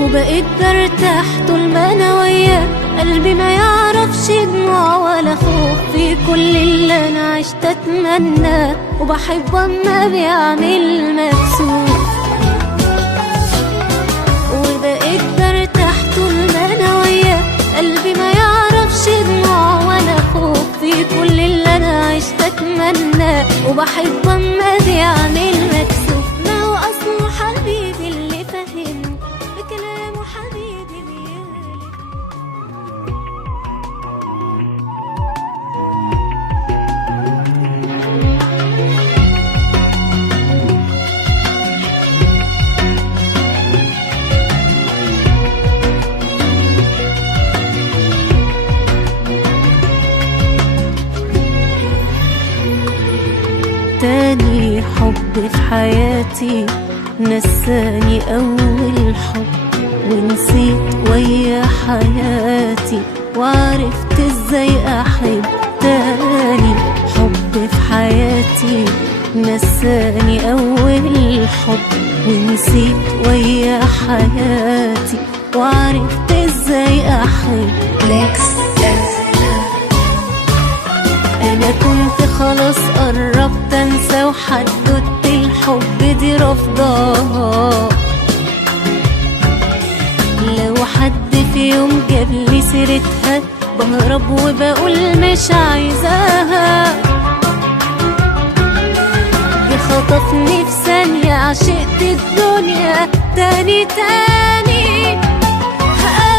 وبقيت برتاح طول ما انا وياه. قلبي ما يعرفش دموع ولا خوف، في كل اللي انا عشت اتمناه، وبحب اما بيعمل مكسوف. وبقيت برتاح طول ما انا وياه. قلبي ما يعرفش دموع ولا خوف، في كل اللي انا عشت اتمناه، وبحب اما بيعمل مكسوف. ما هو اصله حبيبي اللي فهمني، بكلامه حبيبي بيغلب. تاني حب في حياتي نساني أول حب، ونسيت ويا حياتي وعرفت ازاي أحب. تاني حب في حياتي نساني أول حب، ونسيت ويا حياتي وعرفت ازاي أحب. أنا كنت خلاص قربت أنسى، وحددت الحب دي رفضاها. لو حد في يوم جابلي سيرتها بهرب وبقول مش عايزاها. جه خطفني في ثانية، عشقت الدنيا تاني تاني.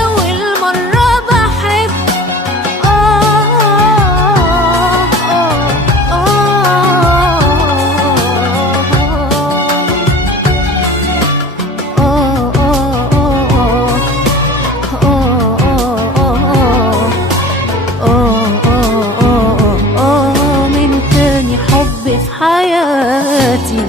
أول مرة بحب من تاني حب في حياتي.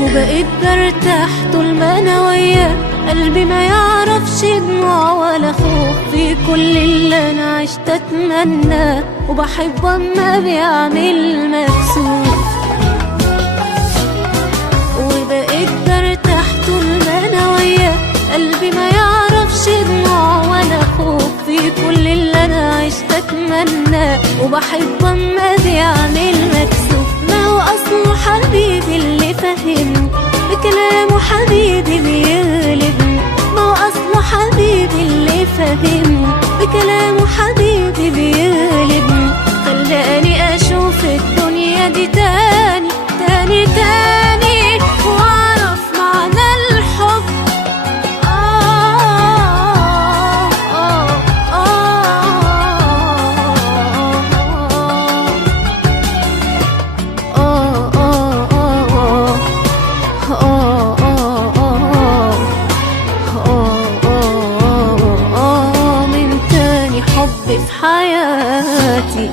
وبقيت برتاح طول ما انا وياه. قلبي ما يعرفش دموع ولا خوف، في كل اللي انا عشت اتمناه، وبحب اما بيعمل مكسوف. وبقيت برتاح طول ما انا وياه. قلبي ما يعرفش دموع ولا خوف، في كل اللي انا عشت اتمناه، وبحب اما بيعمل مكسوف. ما هو اصله حبيبي اللي فهمني، بكلامه حبيبي بيغلبني. ما هو اصله حبيبي اللي فهمني، بكلامه حبيبي بيغلبني. خلاني اشوف الدنيا دي تاني تاني تاني، واعرف معنى الحب. من تاني حب في حياتي.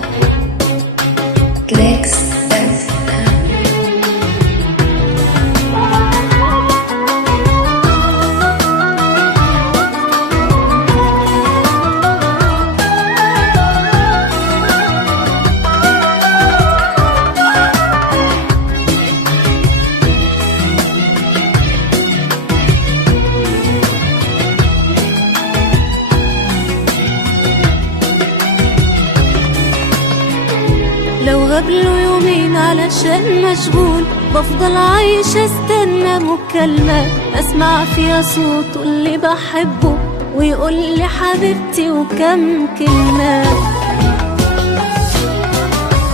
لو غابله يومين علشان مشغول، بفضل عايشة استنى مكالمة اسمع فيها صوته اللي بحبه، ويقول لي حبيبتي وكم كلمة.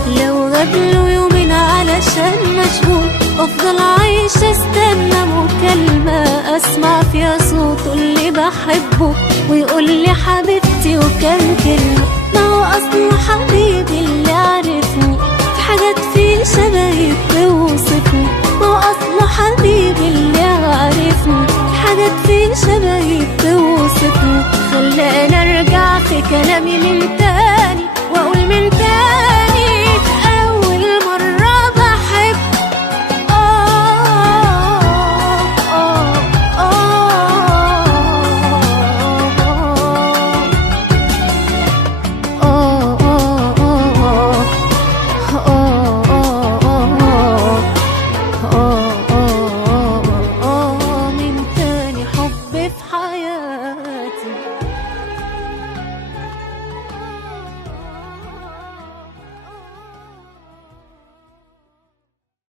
لو غابله يومين علشان مشغول، بفضل عايشة استنى مكالمة اسمع فيها صوته اللي بحبه، ويقول لي حبيبتي وكم كلمة. ما هو اصله حبيبي اللي عرفني، في حاجات فيه شبهي بتوصفني. ما هو اصله حبيبي اللي عرفني، في حاجات فيه شبهي انت